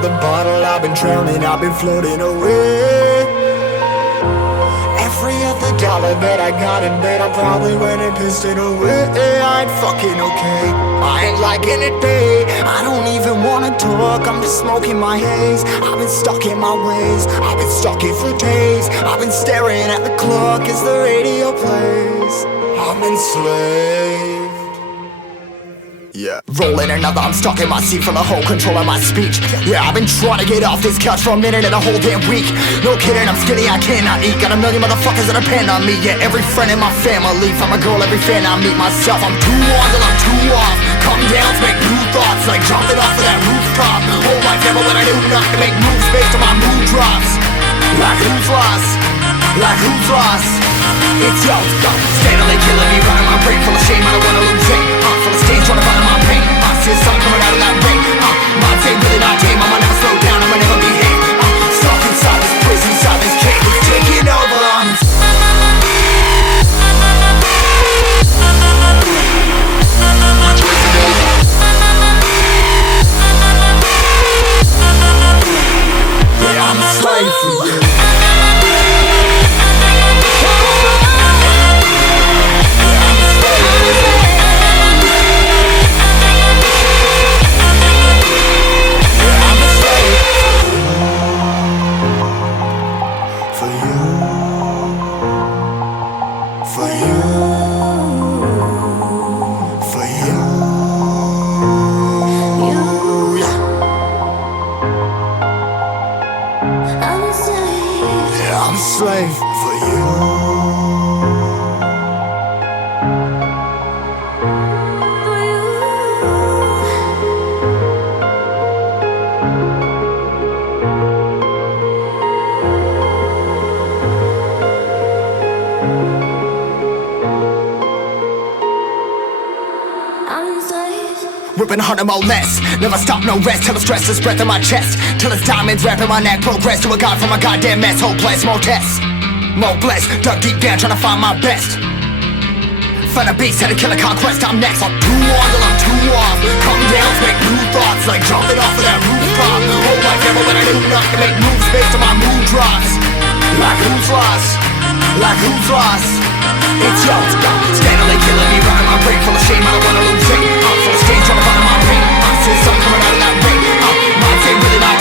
of the bottle, I've been drowning, I've been floating away. Every other dollar that I got in bed, I probably went and pissed it away. I ain't fucking okay, I ain't liking it, babe. I don't even wanna talk, I'm just smoking my haze. I've been stuck in my ways, I've been stuck in for days. I've been staring at the clock as the radio plays. I'm enslaved. Yeah. Rolling another, I'm stuck in my seat for the whole control of my speech. Yeah, I've been trying to get off this couch for a minute and a whole damn week. No kidding, I'm skinny, I cannot eat. Got a million motherfuckers that depend on me. Yeah, every friend in my family, from a girl, every fan I meet myself. I'm too on till I'm too off. Come down to make new thoughts, like jumping off of that rooftop. Whole life never when I knew not to make moves based on my mood drops. Like who's lost? Like who's lost? It's yo, steadily killing me, running my brain full of shame. I don't wanna lose it. Full of stage, trying to find my pain. I see the sun coming out of that rain. Mind's ain't really not tame. I'ma never slow down, I'ma never behave. Stuck inside this prison, inside this cage, it's taking over. Yeah, I'm a slave for you. I'm a slave for you. Ripping harder, more less. Never stop, no rest. Till the stress is breath in my chest. Till it's diamonds wrapping my neck. Progress to a god from a goddamn mess. Hopeless, more tests, more blessed. Dug deep down trying to find my best. Find a beast, had to kill a conquest. I'm next. I'm too on till I'm too off. Come down to make new thoughts, like jumping off of that rooftop. Whole life never when I knew not to make moves based on my mood drops. Like who's lost? Like who's lost? It's yo, steadily killing me, running my brain full of shame. I don't wanna lose it. Full of stage, trying to find my pain. I see the sun coming out of that rain. Mind's ain't really not